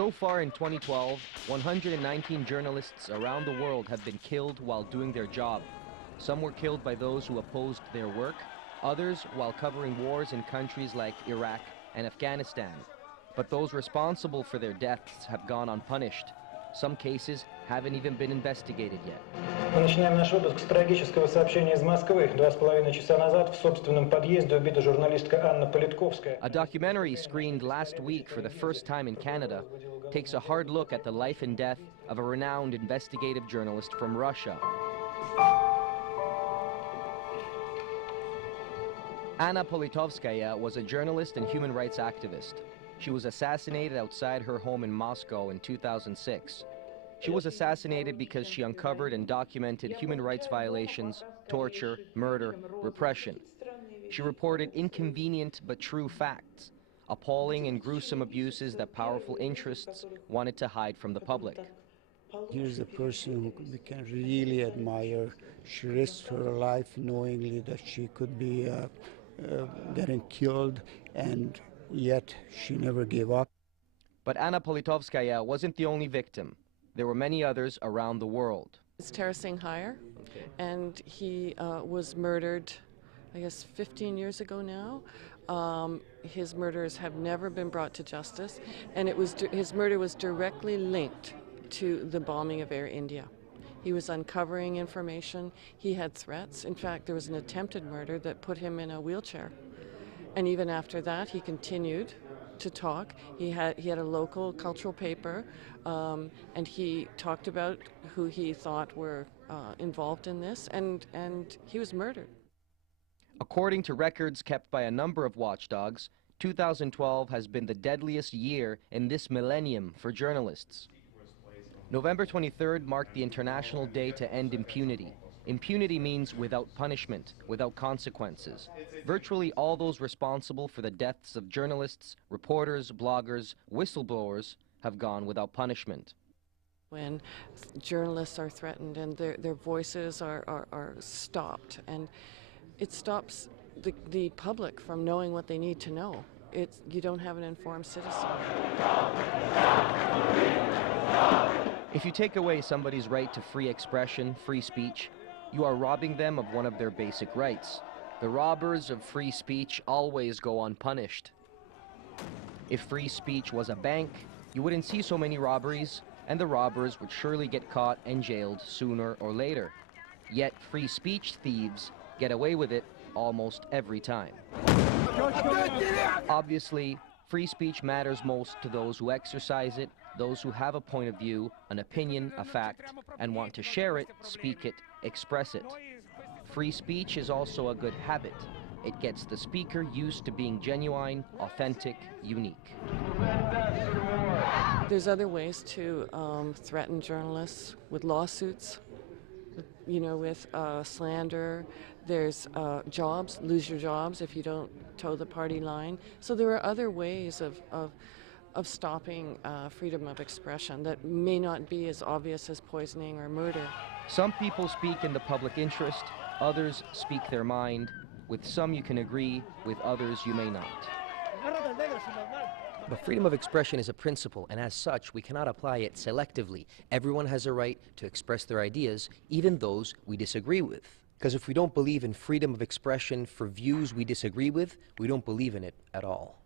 So far in 2012, 119 journalists around the world have been killed while doing their job. Some were killed by those who opposed their work, others while covering wars in countries like Iraq and Afghanistan. But those responsible for their deaths have gone unpunished. Some cases haven't even been investigated yet. Мы начинаем наш выпуск с трагического сообщения из Москвы. 2,5 часа назад в собственном подъезде убита журналистка Анна Politkovskaya. A documentary screened last week for the first time in Canada takes a hard look at the life and death of a renowned investigative journalist from Russia. Anna Politkovskaya was a journalist and human rights activist. She was assassinated outside her home in Moscow in 2006. She was assassinated because she uncovered and documented human rights violations, torture, murder, repression. She reported inconvenient but true facts, appalling and gruesome abuses that powerful interests wanted to hide from the public. Here's a person who we can really admire. She risked her life knowingly that she could be getting killed, and yet she never gave up. But Anna Politkovskaya wasn't the only victim. There were many others around the world. It's Terracing Hire, and he was murdered, I guess, 15 years ago now. His murderers have never been brought to justice, and his murder was directly linked to the bombing of Air India. He was uncovering information. He had threats. In fact, there was an attempted murder that put him in a wheelchair. And even after that, he continued to talk. He had a local cultural paper, and he talked about who he thought were involved in this, and he was murdered. According to records kept by a number of watchdogs, 2012 has been the deadliest year in this millennium for journalists. November 23rd marked the International Day to End Impunity. Impunity means without punishment, without consequences. Virtually all those responsible for the deaths of journalists, reporters, bloggers, whistleblowers have gone without punishment. When journalists are threatened and their voices are stopped, and it stops the public from knowing what they need to know. You don't have an informed citizen. If you take away somebody's right to free expression, free speech, you are robbing them of one of their basic rights. The robbers of free speech always go unpunished. If free speech was a bank, you wouldn't see so many robberies, and the robbers would surely get caught and jailed sooner or later. Yet free speech thieves get away with it almost every time. Obviously, free speech matters most to those who exercise it, those who have a point of view, an opinion, a fact, and want to share it, speak it, express it. Free speech is also a good habit. It gets the speaker used to being genuine, authentic, unique. There's other ways to threaten journalists with lawsuits, with slander. There's jobs, lose your jobs if you don't toe the party line. So there are other ways of stopping freedom of expression that may not be as obvious as poisoning or murder. Some people speak in the public interest, others speak their mind. With some you can agree, with others you may not. But freedom of expression is a principle, and as such, we cannot apply it selectively. Everyone has a right to express their ideas, even those we disagree with. Because if we don't believe in freedom of expression for views we disagree with, we don't believe in it at all.